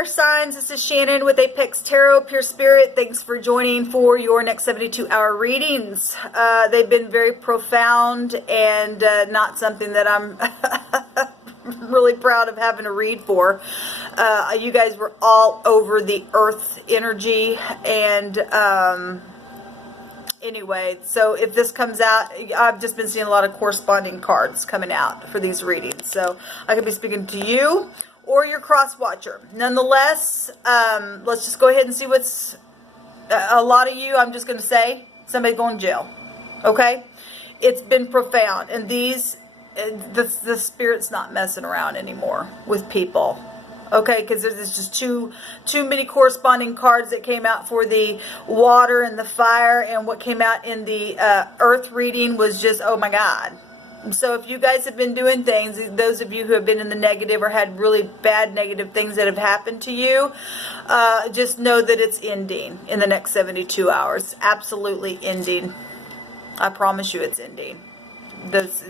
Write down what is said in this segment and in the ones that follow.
air signs. This is Shannon with Apex Tarot, Pure Spirit. Thanks for joining for your next 72-hour readings. They've been very profound and not something that I'm really proud of having to read for. You guys were all over the earth energy, and anyway, so if this comes out, I've just been seeing a lot of corresponding cards coming out for these readings. So I could be speaking to you or your cross watcher. Nonetheless, let's just go ahead and see what's a lot of you. I'm just going to say somebody going to jail. Okay, it's been profound, and these the spirit's not messing around anymore with people. Okay, because there's just too many corresponding cards that came out for the water and the fire, and what came out in the earth reading was just, oh my God. So if you guys have been doing things, those of you who have been in the negative or had really bad negative things that have happened to you, just know that it's ending in the next 72 hours. Absolutely ending. I promise you it's ending. This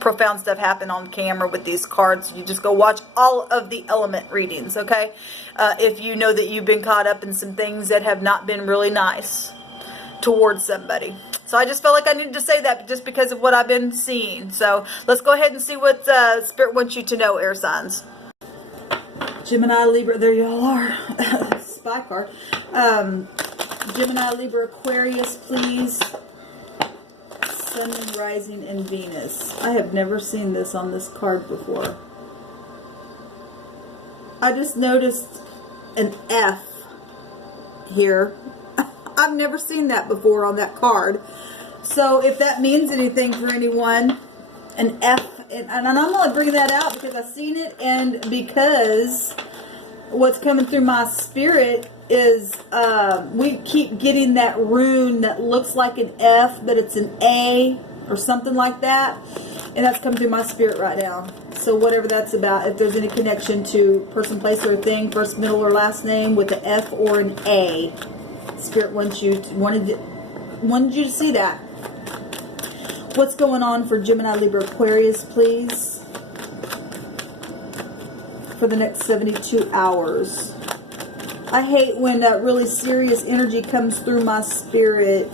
profound stuff happened on camera with these cards. You just go watch all of the element readings, okay? If you know that you've been caught up in some things that have not been really nice towards somebody. So I just felt like I needed to say that just because of what I've been seeing. So let's go ahead and see what Spirit wants you to know, air signs. Gemini, Libra, there y'all are. Spy card. Gemini, Libra, Aquarius, please. Sun and Rising and Venus. I have never seen this on this card before. I just noticed an F here. I've never seen that before on that card. So if that means anything for anyone, an F, and I'm only bringing that out because I've seen it, and because what's coming through my spirit is we keep getting that rune that looks like an F, but it's an A or something like that, and that's coming through my spirit right now. So whatever that's about, if there's any connection to person, place, or thing, first, middle, or last name with an F or an A, Spirit wants you to, wanted you to see that. What's going on for Gemini, Libra, Aquarius, please, for the next 72 hours? I hate when that really serious energy comes through my spirit,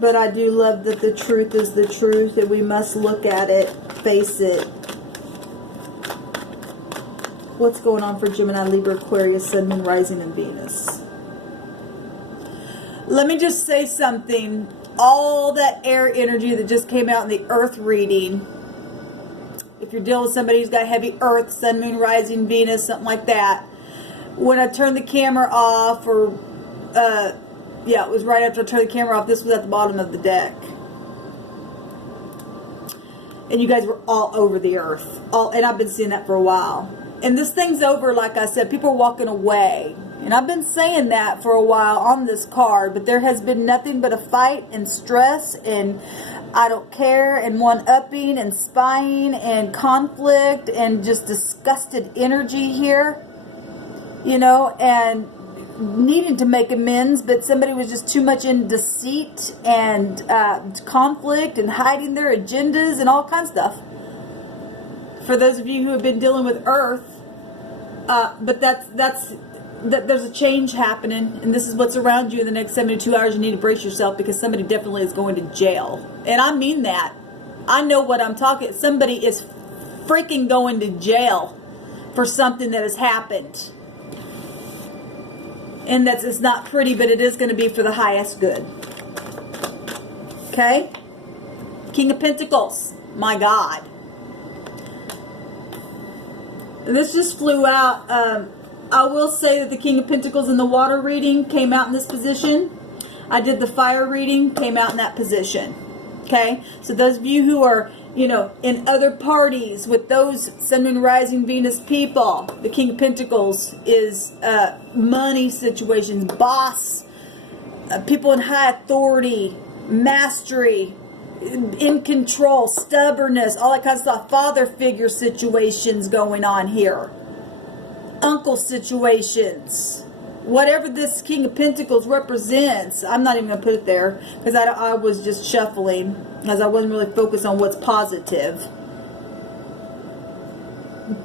but I do love that the truth is the truth, and we must look at it, face it. What's going on for Gemini, Libra, Aquarius, Sun, Moon, Rising, and Venus? Let me just say something. All that air energy that just came out in the earth reading, if you're dealing with somebody who's got heavy earth, Sun, Moon, Rising, Venus, something like that, when I turned the camera off, or yeah, it was right after I turned the camera off, this was at the bottom of the deck. And you guys were all over the earth. And I've been seeing that for a while. And this thing's over, like I said, people are walking away. And I've been saying that for a while on this card, but there has been nothing but a fight and stress and I don't care and one-upping and spying and conflict and just disgusted energy here, you know, and needing to make amends, but somebody was just too much in deceit and conflict and hiding their agendas and all kinds of stuff. For those of you who have been dealing with earth, but there's a change happening, and this is what's around you in the next 72 hours. You need to brace yourself because somebody definitely is going to jail. And I mean that. I know what I'm talking. Somebody is freaking going to jail for something that has happened. And it's not pretty, but it is going to be for the highest good. Okay? King of Pentacles. My God. This just flew out. I will say that the King of Pentacles in the water reading came out in this position. I did the fire reading, came out in that position. Okay? So those of you who are, you know, in other parties with those Sun, Moon, Rising, Venus people, the King of Pentacles is money situations, boss, people in high authority, mastery, in control, stubbornness, all that kind of stuff. Father figure situations going on here. Uncle situations. Whatever this King of Pentacles represents, I'm not even going to put it there because I was just shuffling because I wasn't really focused on what's positive.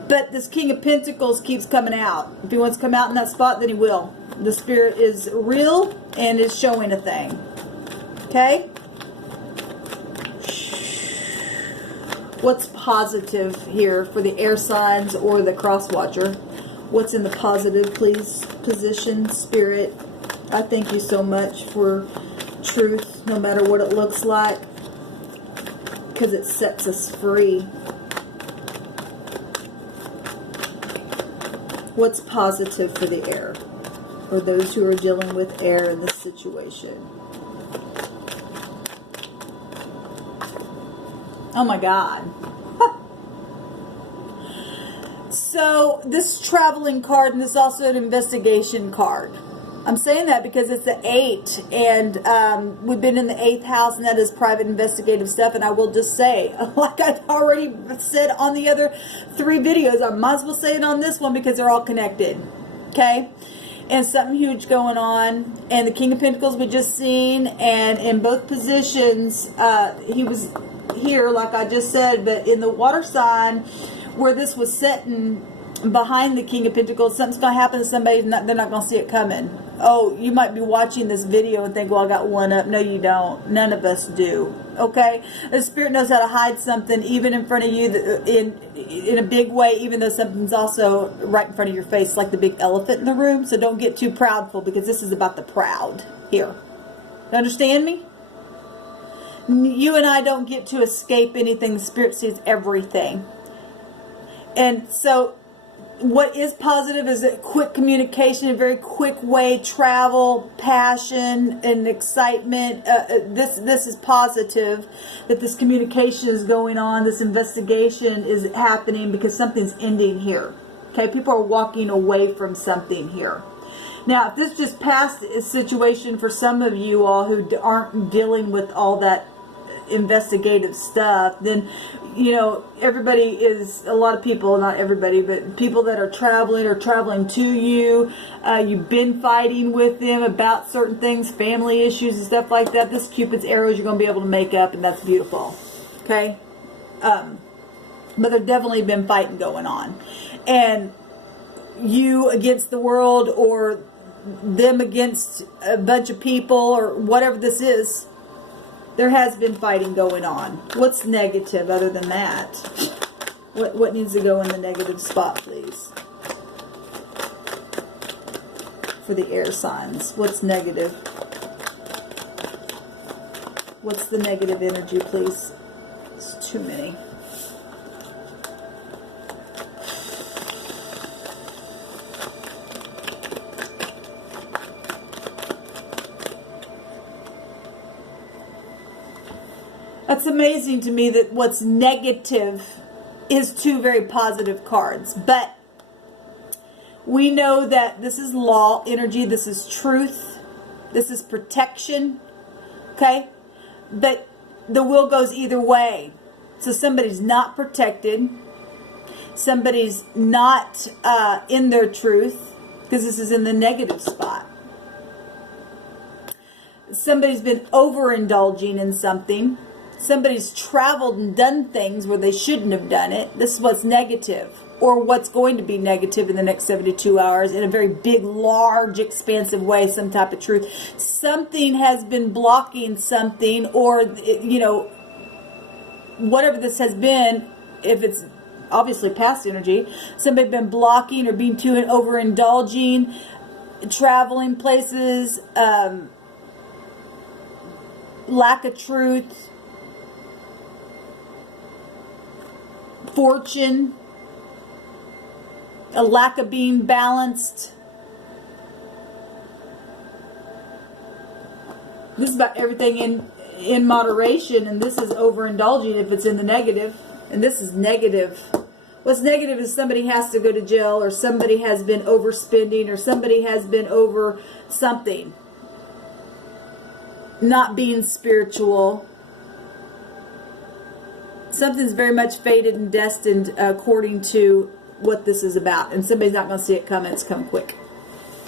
But this King of Pentacles keeps coming out. If he wants to come out in that spot, then he will. The Spirit is real and is showing a thing. Okay? What's positive here for the air signs or the cross watcher? What's in the positive, please? Position, Spirit. I thank you so much for truth, no matter what it looks like, because it sets us free. What's positive for the air, or those who are dealing with air in this situation? Oh my God. So this traveling card, and this is also an investigation card. I'm saying that because it's the 8, and we've been in the 8th house, and that is private investigative stuff. And I will just say, like I've already said on the other 3 videos, I might as well say it on this one because they're all connected. Okay? And something huge going on. And the King of Pentacles we just seen, and in both positions, he was here, like I just said, but in the water sign where this was setting behind the King of Pentacles, something's going to happen to somebody, and they're not going to see it coming. Oh, you might be watching this video and think, well, I got one up. No, you don't. None of us do. Okay? The Spirit knows how to hide something even in front of you in a big way, even though something's also right in front of your face, like the big elephant in the room. So don't get too proudful, because this is about the proud here. You understand me? You and I don't get to escape anything. The Spirit sees everything. And so what is positive is that quick communication, a very quick way, travel, passion, and excitement. This is positive, that this communication is going on. This investigation is happening because something's ending here. Okay, people are walking away from something here. Now, if this just passed a situation for some of you all who aren't dealing with all that investigative stuff, then you know everybody is, a lot of people, not everybody, but people that are traveling to you, you've been fighting with them about certain things, family issues and stuff like that. This Cupid's arrows you're going to be able to make up, and that's beautiful. Okay, but there's definitely been fighting going on, and you against the world, or them against a bunch of people, or whatever this is. There has been fighting going on. What's negative other than that? What needs to go in the negative spot, please? For the air signs. What's negative? What's the negative energy, please? It's too many. It's amazing to me that what's negative is 2 very positive cards. But we know that this is law energy. This is truth. This is protection. Okay? But the wheel goes either way. So somebody's not protected. Somebody's not in their truth, because this is in the negative spot. Somebody's been overindulging in something. Somebody's traveled and done things where they shouldn't have done it. This is what's negative, or what's going to be negative in the next 72 hours in a very big, large, expansive way, some type of truth. Something has been blocking something, or, you know, whatever this has been, if it's obviously past energy, somebody been blocking or being too overindulging, traveling places, lack of truth, fortune, a lack of being balanced. This is about everything in moderation, and this is overindulging if it's in the negative, and this is negative. What's negative is somebody has to go to jail, or somebody has been overspending, or somebody has been over something. Not being spiritual. Something's very much fated and destined according to what this is about. And somebody's not going to see it coming. It's coming quick.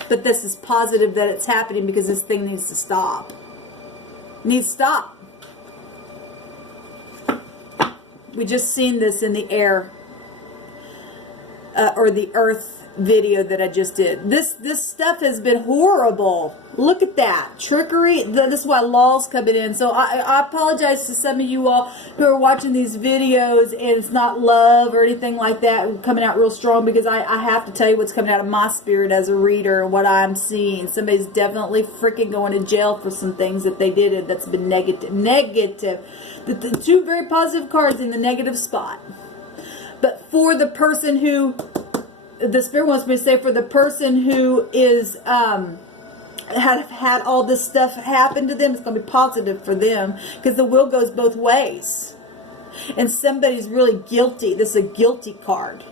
But this is positive that it's happening, because this thing needs to stop. It needs to stop. We just seen this in the air. or the Earth video that I just did. This stuff has been horrible. Look at that trickery. This is why law's coming in. So I apologize to some of you all who are watching these videos and it's not love or anything like that coming out real strong, because I have to tell you what's coming out of my spirit as a reader and what I'm seeing. Somebody's definitely freaking going to jail for some things that they did and that's been negative. The two very positive cards in the negative spot. But for the person who, the Spirit wants me to say, for the person who is had all this stuff happen to them, it's going to be positive for them, because the wheel goes both ways. And somebody's really guilty. This is a guilty card.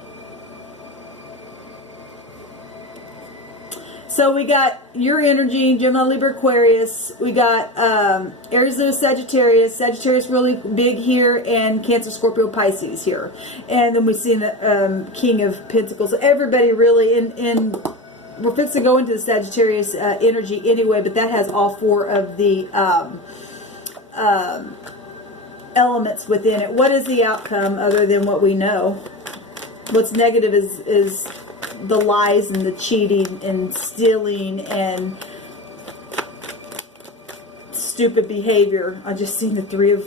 So we got your energy, Gemini, Libra, Aquarius. We got Aries, Leo, Sagittarius. Sagittarius really big here, and Cancer, Scorpio, Pisces here. And then we see the King of Pentacles. So everybody really in we're fixing to go into the Sagittarius energy anyway, but that has all four of the elements within it. What is the outcome other than what we know? What's negative is the lies and the cheating and stealing and stupid behavior. I just seen the three of...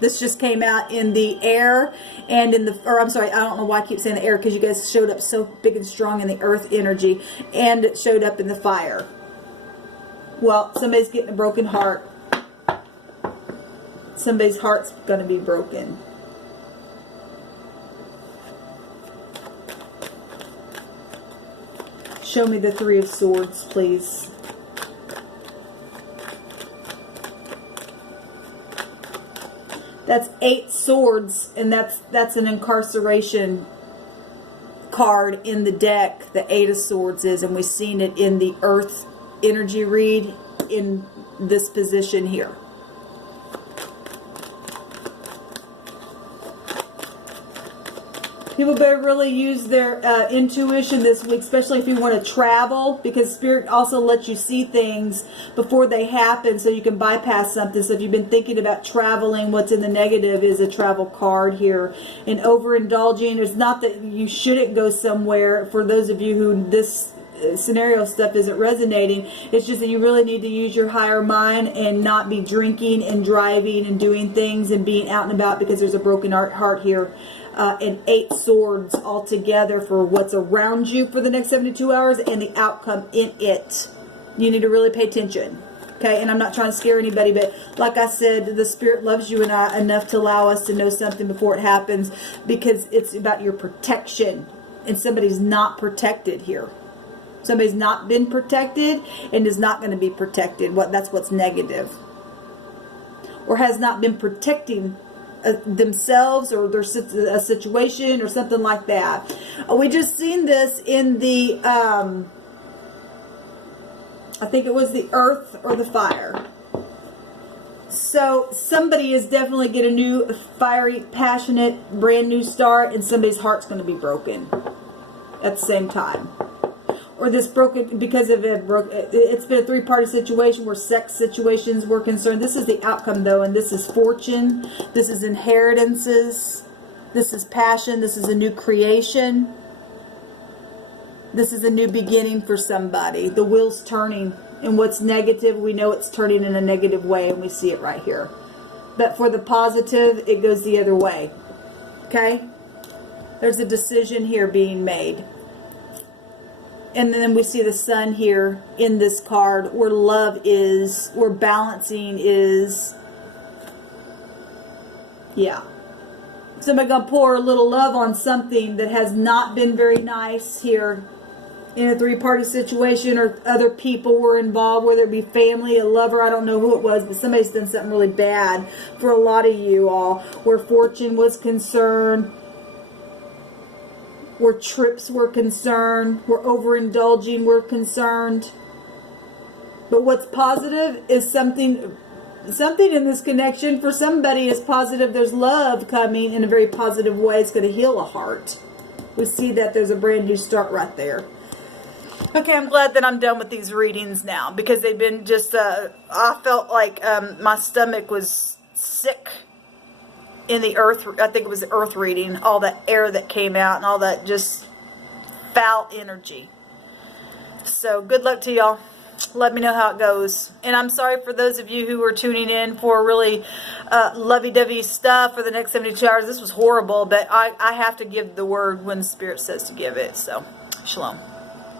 This just came out in the air and in the... Or I'm sorry, I don't know why I keep saying the air, because you guys showed up so big and strong in the earth energy, and it showed up in the fire. Well, somebody's getting a broken heart. Somebody's heart's going to be broken. Show me the Three of Swords, please. That's 8 swords, and that's an incarceration card in the deck. The 8 of Swords is, and we've seen it in the Earth energy read in this position here. People better really use their intuition this week, especially if you want to travel, because Spirit also lets you see things before they happen so you can bypass something. So if you've been thinking about traveling, what's in the negative is a travel card here. And overindulging, it's not that you shouldn't go somewhere. For those of you who this scenario stuff isn't resonating, it's just that you really need to use your higher mind and not be drinking and driving and doing things and being out and about, because there's a broken heart here. And 8 swords altogether for what's around you for the next 72 hours and the outcome in it. You need to really pay attention. Okay, and I'm not trying to scare anybody, but like I said, the Spirit loves you and I enough to allow us to know something before it happens, because it's about your protection. And somebody's not protected here. Somebody's not been protected and is not going to be protected. That's what's negative. Or has not been protecting themselves or their a situation or something like that. We just seen this in the I think it was the earth or the fire. So somebody is definitely get a new fiery, passionate, brand new start, and somebody's heart's going to be broken at the same time. Or this broken because of it. It's been a 3-party situation where sex situations were concerned. This is the outcome, though, and this is fortune. This is inheritances. This is passion. This is a new creation. This is a new beginning for somebody. The wheel's turning, and what's negative, we know it's turning in a negative way, and we see it right here. But for the positive, it goes the other way. Okay? There's a decision here being made. And then we see the sun here in this card, where love is, where balancing is. Yeah. Somebody gonna pour a little love on something that has not been very nice here in a 3-party situation, or other people were involved, whether it be family, a lover, I don't know who it was, but somebody's done something really bad for a lot of you all, where fortune was concerned, where trips were concerned, where overindulging were concerned. But what's positive is something in this connection for somebody is positive. There's love coming in a very positive way. It's going to heal a heart. We see that there's a brand new start right there. Okay, I'm glad that I'm done with these readings now, because they've been just, I felt like my stomach was sick in the earth, I think it was the earth reading, all that air that came out and all that just foul energy. So good luck to y'all. Let me know how it goes. And I'm sorry for those of you who were tuning in for really lovey-dovey stuff for the next 72 hours. This was horrible, but I have to give the word when the Spirit says to give it. So, shalom.